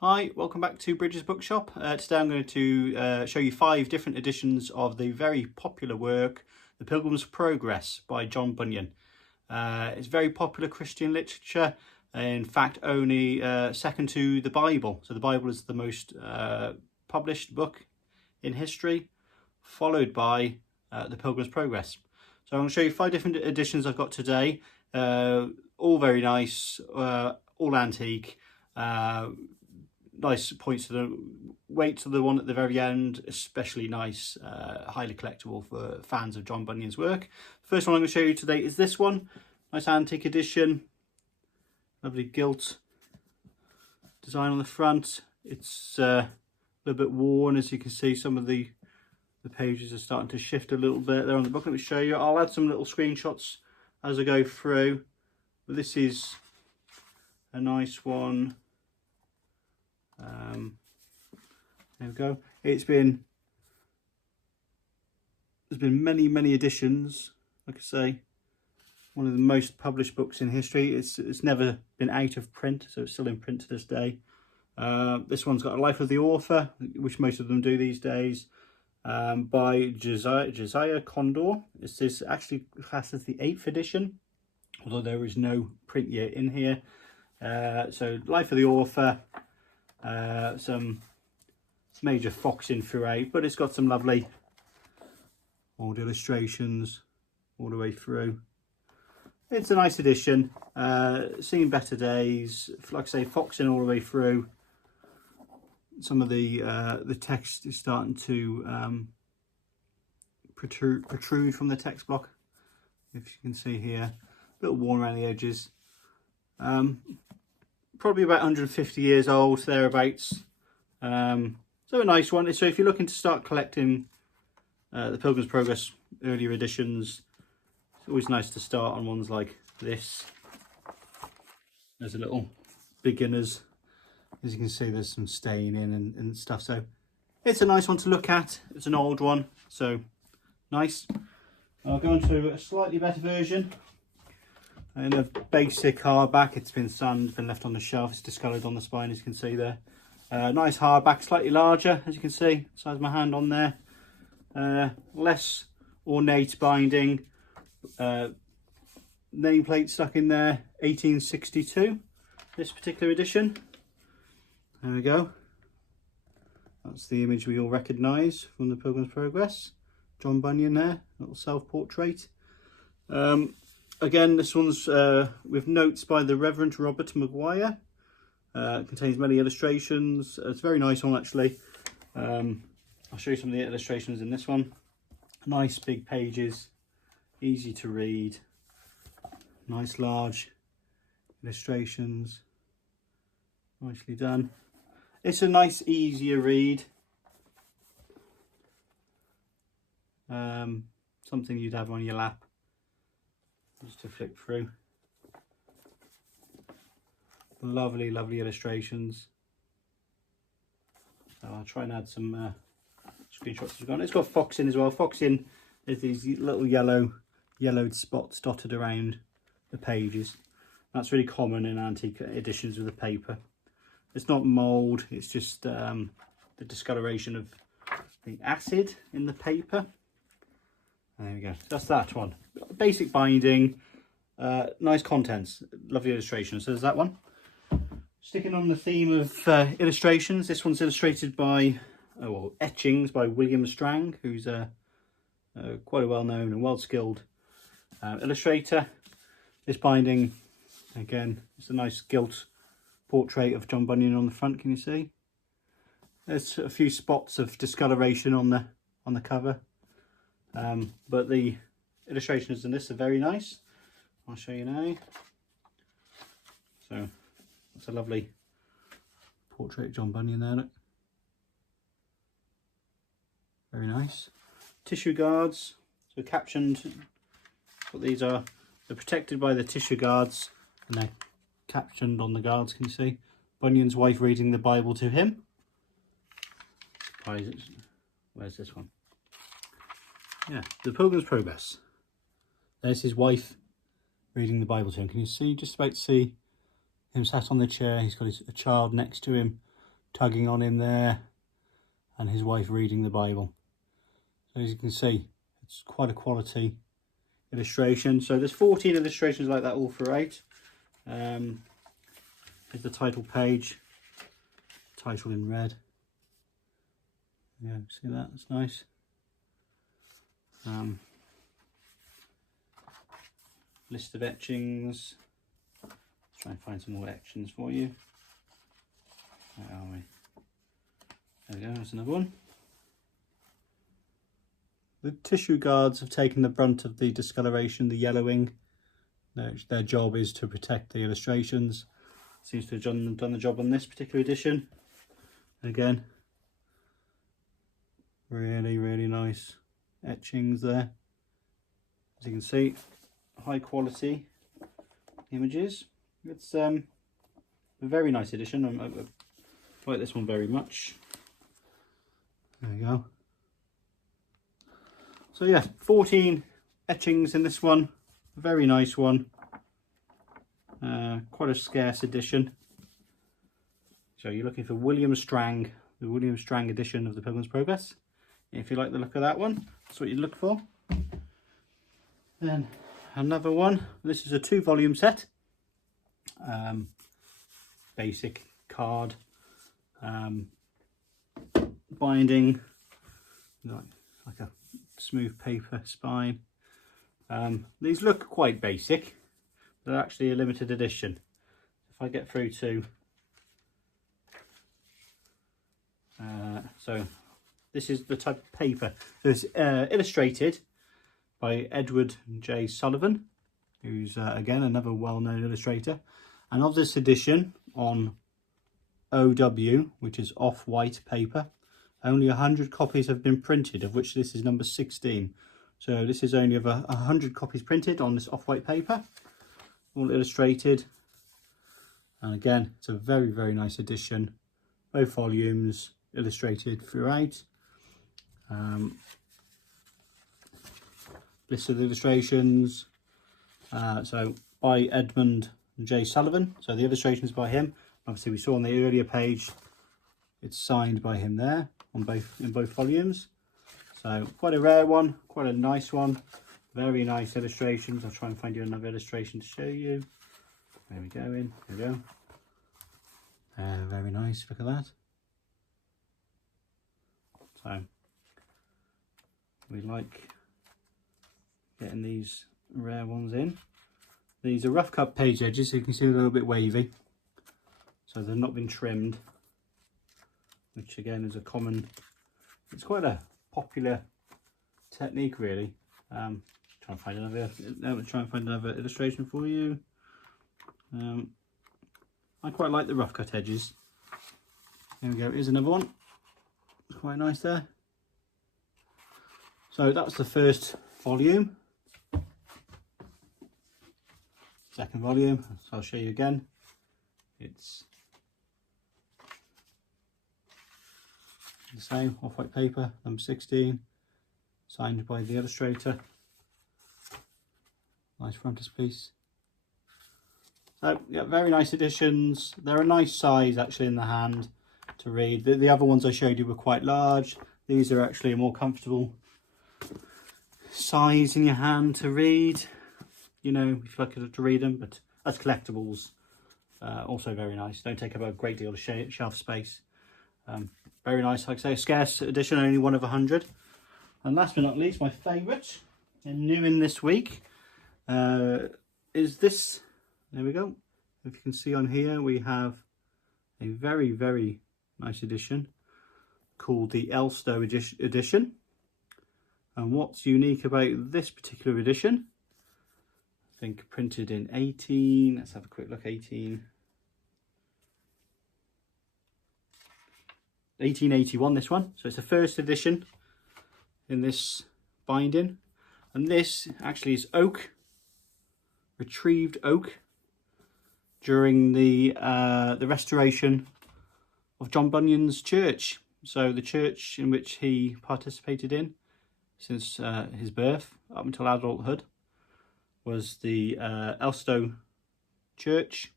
Hi, welcome back to Bridges Bookshop. Today I'm going to show you 5 different editions of the very popular work, The Pilgrims Progress by John Bunyan. It's very popular Christian literature, in fact only second to the Bible. So the Bible is the most published book in history, followed by The Pilgrims Progress. So I'm going to show you 5 different editions I've got today, all very nice, all antique. Nice points to the wait to the one at the very end, especially nice, highly collectible for fans of John Bunyan's work. First one I'm going to show you today is this one, nice antique edition, lovely gilt design on the front. It's a little bit worn, as you can see. Some of the pages are starting to shift a little bit there on the book. Let me show you. I'll add some little screenshots as I go through, but this is a nice one. There we go. There's been many editions. Like I say, one of the most published books in history. It's never been out of print, so it's still in print to this day. This one's got a life of the author, which most of them do these days, by Josiah Condor. This is actually classed as the 8th edition, although there is no print year in here. So life of the author. Some major foxing throughout, but it's got some lovely old illustrations all the way through. It's a nice edition, seen better days. Like I say, foxing all the way through. Some of the text is starting to protrude from the text block, if you can see here. A little worn around the edges. Probably about 150 years old, thereabouts. So a nice one. So if you're looking to start collecting the Pilgrims Progress earlier editions, it's always nice to start on ones like this. There's a little beginners. As you can see, there's some staining and stuff. So it's a nice one to look at. It's an old one, so nice. I'll go on to a slightly better version. In a basic hardback, it's been sanded, been left on the shelf, it's discoloured on the spine, as you can see there. Nice hardback, slightly larger, as you can see, size of my hand on there. Less ornate binding. Nameplate stuck in there, 1862, this particular edition. There we go. That's the image we all recognise from the Pilgrims Progress. John Bunyan there, little self-portrait. Again, this one's with notes by the Reverend Robert Maguire. Contains many illustrations. It's a very nice one, actually. I'll show you some of the illustrations in this one. Nice big pages, easy to read. Nice large illustrations. Nicely done. It's a nice, easier read. Something you'd have on your lap, just to flick through. Lovely illustrations. So I'll try and add some screenshots as well. It's got foxing as well. Foxing is these little yellowed spots dotted around the pages. That's really common in antique editions of the paper. It's not mould, it's just the discoloration of the acid in the paper. There we go. That's that one. Basic binding, nice contents, lovely illustrations. So there's that one. Sticking on the theme of illustrations, this one's illustrated by, etchings by William Strang, who's quite a well-known and well-skilled illustrator. This binding, again, it's a nice gilt portrait of John Bunyan on the front. Can you see? There's a few spots of discoloration on the cover. But the illustrations in this are very nice. I'll show you now. So that's a lovely portrait of John Bunyan there, look. Very nice. Tissue guards, so captioned. What these are, they're protected by the tissue guards, and they're captioned on the guards. Can you see? Bunyan's wife reading the Bible to him. Where's this one? Yeah, The Pilgrims Progress. There's his wife reading the Bible to him. Can you see? Just about to see him sat on the chair. He's got a child next to him. tugging on him there, and his wife reading the Bible. So as you can see, it's quite a quality illustration. So there's 14 illustrations like that all throughout. Here's the title page, title in red. Yeah, see that? That's nice. List of etchings. Let's try and find some more etchings for you. Where are we? There we go, there's another one. The tissue guards have taken the brunt of the discoloration, the yellowing. Their job is to protect the illustrations. Seems to have done the job on this particular edition. Again, really nice etchings there. As you can see, high quality images. It's a very nice edition. I like this one very much. There we go. So yeah, 14 etchings in this one. Very nice one. Quite a scarce edition. So you're looking for William Strang, the William Strang edition of the Pilgrims Progress. If you like the look of that one, that's what you look for. Then another one. This is a 2-volume set. Basic card binding, like a smooth paper spine. These look quite basic. They're actually a limited edition. If I get through to so this is the type of paper. So it's illustrated by Edward J. Sullivan, who's again another well-known illustrator. And of this edition on OW, which is off-white paper, only 100 copies have been printed, of which this is number 16. So this is only of 100 copies printed on this off-white paper, all illustrated. And again, it's a very nice edition. Both volumes illustrated throughout. List of the illustrations. So by Edmund J. Sullivan. So the illustrations by him. Obviously, we saw on the earlier page, it's signed by him there on in both volumes. So quite a rare one, quite a nice one. Very nice illustrations. I'll try and find you another illustration to show you. There we go. Here we go. Very nice. Look at that. So we like getting these rare ones in. These are rough cut page edges, so you can see they're a little bit wavy. So they've not been trimmed, which again is a common, it's quite a popular technique really. Try and find another illustration for you. I quite like the rough cut edges. There we go, here's another one. Quite nice there. So that's the first volume. Second volume, so I'll show you again. It's the same, off-white paper, number 16, signed by the illustrator. Nice frontispiece. So yeah, very nice editions. They're a nice size actually in the hand to read. The other ones I showed you were quite large. These are actually a more comfortable size in your hand to read. You know, if you like to read them, but as collectibles, also very nice. Don't take up a great deal of shelf space. Very nice, like I say, a scarce edition, only one of 100. And last but not least, my favourite, and new in this week, is this. There we go. If you can see on here, we have a very nice edition called the Elstow edition. And what's unique about this particular edition, I think printed in let's have a quick look, 1881, this one. So it's the first edition in this binding. And this actually is oak, retrieved oak, during the restoration of John Bunyan's church. So the church in which he participated in since his birth up until adulthood was the Elstow Church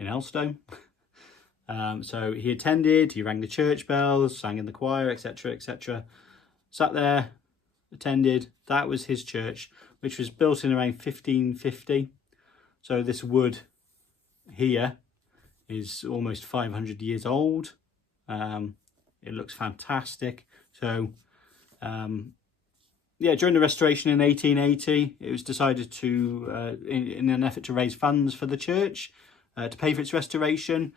in Elstow. So he attended, he rang the church bells, sang in the choir, etc., etc. Sat there, attended. That was his church, which was built in around 1550. So this wood here is almost 500 years old. It looks fantastic. So yeah, during the restoration in 1880, it was decided to, in an effort to raise funds for the church, to pay for its restoration,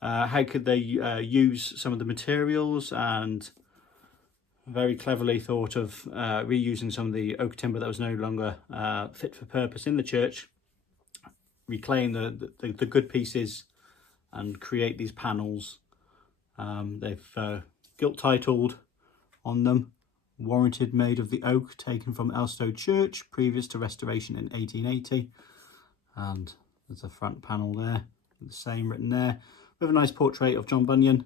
how could they use some of the materials, and very cleverly thought of reusing some of the oak timber that was no longer fit for purpose in the church, reclaim the good pieces and create these panels. They've gilt titled on them, warranted made of the oak taken from Elstow Church previous to restoration in 1880. And there's a front panel there, the same written there, with a nice portrait of John Bunyan.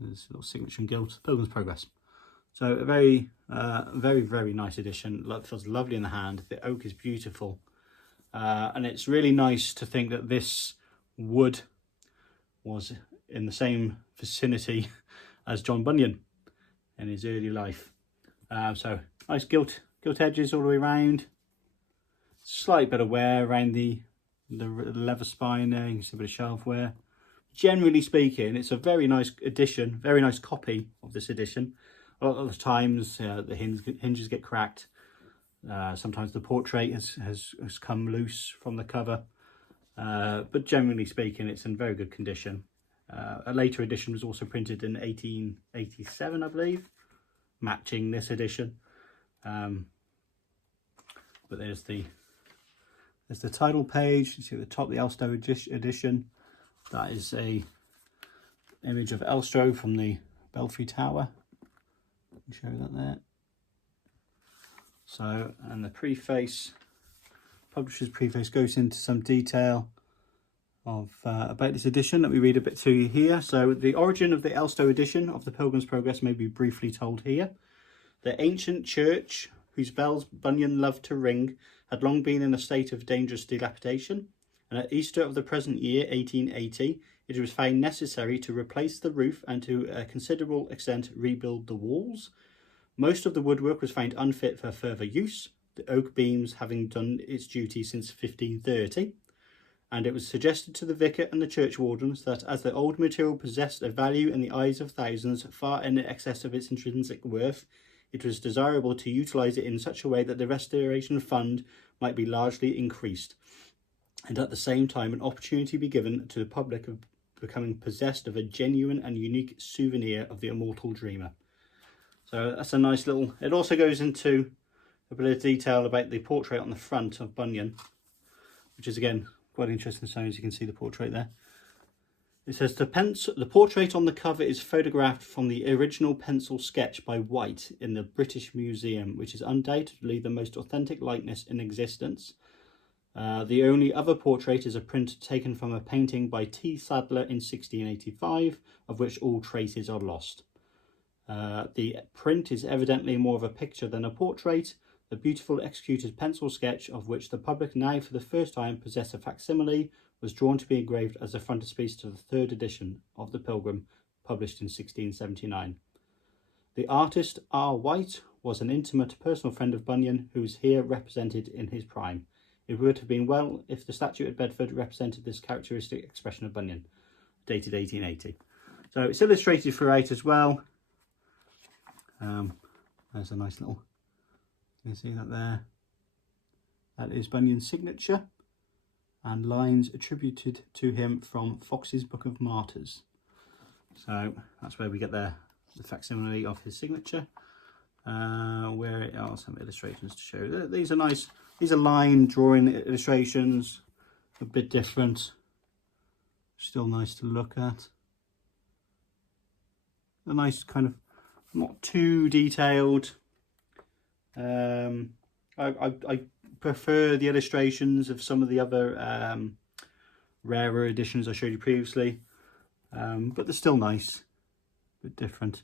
There's a little signature and gilt, Pilgrims Progress. So a very, very nice edition. Feels lovely in the hand. The oak is beautiful. And it's really nice to think that this wood was in the same vicinity as John Bunyan in his early life. So nice gilt edges all the way around. Slight bit of wear around the leather spine there. You can see a bit of shelf wear. Generally speaking, it's a very nice edition, very nice copy of this edition. A lot of the times the hinges get cracked. Sometimes the portrait has come loose from the cover. But generally speaking, it's in very good condition. A later edition was also printed in 1887, I believe, matching this edition. But there's the title page. You see at the top, the Elstow edition. That is a image of Elstow from the Belfry Tower. I can show that there. So, and the preface, publisher's preface, goes into some detail of about this edition that we read a bit to you here. So the origin of the Elstow edition of the Pilgrims Progress may be briefly told here. The ancient church, whose bells Bunyan loved to ring, had long been in a state of dangerous dilapidation, and at Easter of the present year, 1880, it was found necessary to replace the roof and to a considerable extent rebuild the walls. Most of the woodwork was found unfit for further use, the oak beams having done its duty since 1530. And it was suggested to the vicar and the churchwardens that as the old material possessed a value in the eyes of thousands far in excess of its intrinsic worth, it was desirable to utilise it in such a way that the restoration fund might be largely increased, and at the same time an opportunity be given to the public of becoming possessed of a genuine and unique souvenir of the immortal dreamer. So that's a nice little... It also goes into a bit of detail about the portrait on the front of Bunyan, which is again quite interesting. So as you can see the portrait there. It says the portrait on the cover is photographed from the original pencil sketch by White in the British Museum, which is undoubtedly the most authentic likeness in existence. The only other portrait is a print taken from a painting by T. Sadler in 1685, of which all traces are lost. The print is evidently more of a picture than a portrait. The beautiful executed pencil sketch, of which the public now for the first time possess a facsimile, was drawn to be engraved as a frontispiece to the third edition of the Pilgrim, published in 1679. The artist R. White was an intimate personal friend of Bunyan, who is here represented in his prime. It would have been well if the statue at Bedford represented this characteristic expression of Bunyan, dated 1880. So it's illustrated throughout as well. There's a nice little, you can see that there. That is Bunyan's signature and lines attributed to him from Fox's Book of Martyrs. So that's where we get the facsimile of his signature. Where are some illustrations to show? These are nice. These are line drawing illustrations, a bit different. Still nice to look at. A nice kind of, not too detailed. I prefer the illustrations of some of the other rarer editions I showed you previously, but they're still nice, a bit different,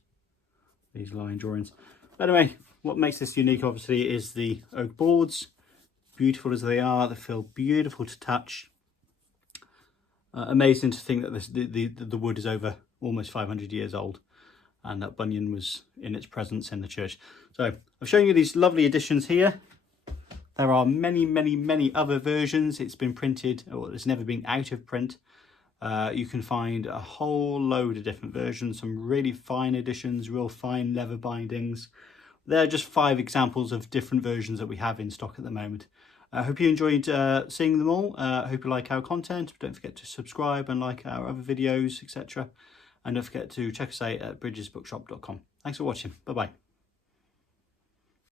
these line drawings. But anyway, what makes this unique obviously is the oak boards. Beautiful as they are, they feel beautiful to touch. Amazing to think that the wood is over almost 500 years old, and that Bunyan was in its presence in the church. So I've shown you these lovely editions here. There are many other versions. It's been printed, or it's never been out of print. You can find a whole load of different versions, some really fine editions, real fine leather bindings. There are just 5 examples of different versions that we have in stock at the moment. I hope you enjoyed seeing them all. I hope you like our content. Don't forget to subscribe and like our other videos, etc. And don't forget to check us out at bridgesbookshop.com. Thanks for watching. Bye-bye.